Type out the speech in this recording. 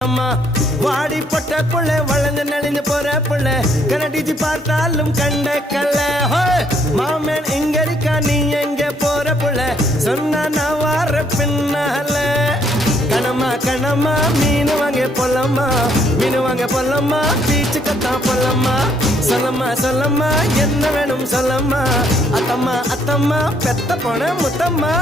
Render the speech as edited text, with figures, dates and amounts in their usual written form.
அம்மா வாடி பொட்ட புள்ள வளர்ந்து நலிந்து போற புள்ள கனடிச்சு பார்த்தாலும் கண்ட கல்ல மாமன் எங்க இருக்கா நீ எங்க போற புள்ள சொன்னா நான் வார பின்னால கணமா கணமா மீன் வாங்க பொல்லம்மா மீன் வாங்க பொல்லம்மா பீச்சு கத்தான் பொல்லம்மா சொல்லம்மா சொல்லம்மா என்ன வேணும் சொல்லம்மா அத்தம்மா அத்தம்மா பெத்த போன முத்தம்மா